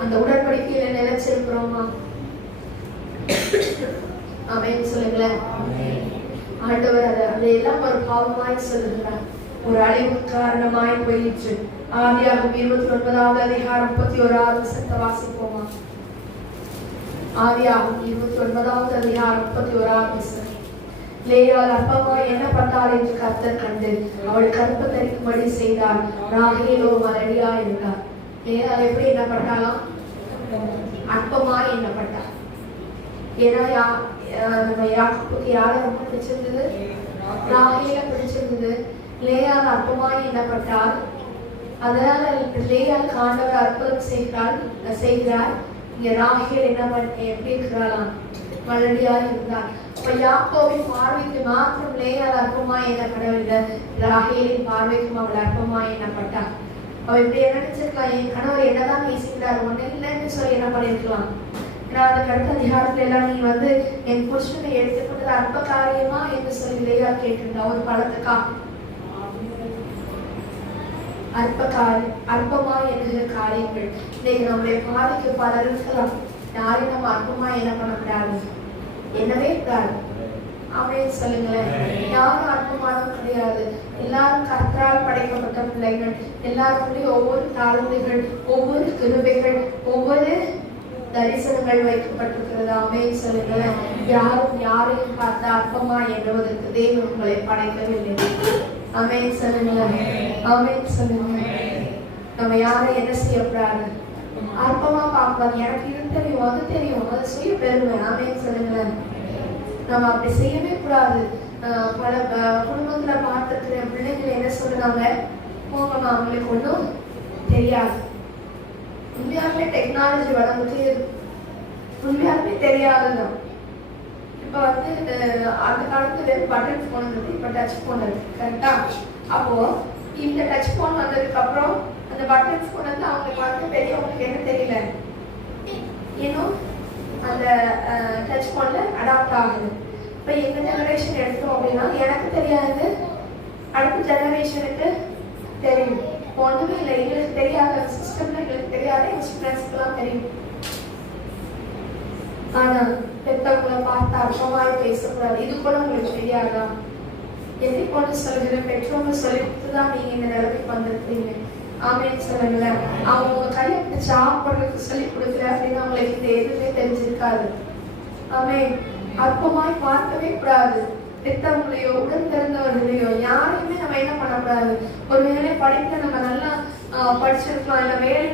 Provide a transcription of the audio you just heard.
அந்த உடன்படிக்கையில நிலைச்சிருக்கிறோமா ஆமென் சொல்லுங்களேன். ஆண்டவர் அதை அதையெல்லாம் ஒரு பாவமாய் சொல்லுகிறார். ஒரு அழிவு காரணமாய் போயிற்று. ஆதியாகும் இருபத்தி ஒன்பதாவது அதிகாரம் முப்பத்தி ஓராவது வசனத்தை வாசிப்போமா? ஆதியாகும் இருபத்தி ஒன்பதாவது அதிகாரம் முப்பத்தி ஓராவது வசனம். லேயால் அப்பா என்ன பண்ணார் என்று கர்த்தர் கண்டு அவள் கருப்பு தரிக்கும்படி செய்தார். ராகேலோ மலடியா இருந்தார் லேயால் எப்படி எண்ணப்பட்டாலாம் அற்பமாக எண்ணப்பட்டார் ஏன்னா யா நம்ம யாக்கு யாரை ரொம்ப பிடிச்சிருந்தது? ராகேல பிடிச்சிருந்தது. லேயால் அற்பமாய் எண்ணப்பட்டார் அதனால லேயால் காண்டவர் அற்புதம் செய்கிறார் செய்கிறார் இங்க ராகியல் என்ன பண்ண எப்படி இருக்கிறாளாம்? மலடியாக இருந்தார். இப்போ யாக்கோவின் பார்வைக்கு மாத்திரம் லேயால் அற்பமாய் எண்ணப்படவில்லை ராகியலின் பார்வைக்கும் அவள் அற்பமாய் எண்ணப்பட்டார் அவ இப்படி என்ன நினைச்சிருக்கலாம் என் கணவர் என்னதான் நேசிக்கிறார் ஒண்ணு இல்லைன்னு சொல்லி என்ன பண்ணிருக்கலாம்? ஏன்னா அதுக்கு அடுத்த அதிகாரத்துல எல்லாம் நீ வந்து என் புருஷனை எடுத்துக்கொண்டது அற்ப காரியமா என்று சொல்லி லேயா கேட்டிருந்தா ஒரு பழத்துக்கா? அற்ப காரி அற்பமா என்கிற காரியங்கள். இன்னைக்கு நம்முடைய பாதைக்கு பலர் இருக்கலாம் யாரையும் நம்ம அற்பமா என்ன பண்ணக்கூடாது? என்னவே கூடாது. அவன் சொல்லுங்களேன். யாரும் அற்பமானவங்க கிடையாது எல்லாரும் கற்றால் படைக்கப்பட்ட பிள்ளைகள் எல்லாருக்குள்ளேயும் ஒவ்வொரு தாழ்ந்துகள் ஒவ்வொரு கிருபைகள் ஒவ்வொரு தரிசனங்கள் வைக்கப்பட்டிருக்கிறது. அமேன் சொல்லுங்கள். யாரும் யாரையும் பார்த்து அற்பமா எண்ணுவதற்கு தேவன் உங்களை படைக்கவில்லை. அமேன் சொல்லுங்கள். அமேன் சொல்லுங்க நம்ம யாரும் என்ன செய்யப்படாது அற்பமா பார்க்கலாம் எனக்கு இது தெரியும் அது தெரியும். அது சுய பெருமை அமேன் சொல்லுங்களேன் நம்ம அப்படி செய்யவே கூடாது. ஆஹ் பல குடும்பத்துல பார்த்துக்கிற பிள்ளைகள் என்ன சொல்றாங்க போங்கம்மா அவங்களுக்கு ஒன்றும் தெரியாது. உண்மையாருமே டெக்னாலஜி வளர்ந்துட்டு இருக்கு. தெரியாதுதான் இப்போ வந்து அந்த காலத்துல பட்டன் ஃபோன் இருந்தது. இப்போ டச் ஃபோன் இருக்கு. கரெக்டா அப்போ இந்த டச் ஃபோன் வந்ததுக்கு அப்புறம் அந்த பட்டன் ஃபோன் வந்து அவங்களுக்கு வந்து பெரியவங்களுக்கு என்ன தெரியல? இன்னும் அந்த டச் ஃபோன்ல அடாப்ட் ஆகுது. இப்போ எங்க ஜெனரேஷன் எடுத்தோம் அப்படின்னா எனக்கு தெரியாது. அடுத்த ஜெனரேஷனுக்கு தெரியும். இப்போ ஒண்ணுமே இல்லை. எங்களுக்கு தெரியாத. சிஸ்டம்ல எங்களுக்கு தெரியாத. எங்க ஸ்டூடெண்ட்ஸ்க்குலாம் தெரியும். ஆனா பெத்தவங்களை பார்த்து அர்த்தமாய் பேசக்கூடாது. இது கூட உங்களுக்கு தெரியாதா? எதை போட்டு சொல்கிற பெற்றவங்க சொல்லி கொடுத்துதான் நீங்க இந்த நிலைமைக்கு வந்திருக்கீங்க ஆமேன்னு சொல்லுங்களேன். அவங்க உங்க கையை பிடிச்சு சாப்பிட்றதுக்கு சொல்லி கொடுக்குற அப்படின்னு அவங்களுக்கு இந்த எதுவுமே தெரிஞ்சிருக்காது. ஆமே அற்பமாய் பார்க்கவே கூடாது. பெத்தவங்களையோ உடன் பிறந்தவர்களையோ யாரையுமே நம்ம என்ன பண்ணக்கூடாது? ஒரு ஒருவேளை படிப்புல நம்ம நல்லா படிச்சிருக்கலாம் இல்ல வேலை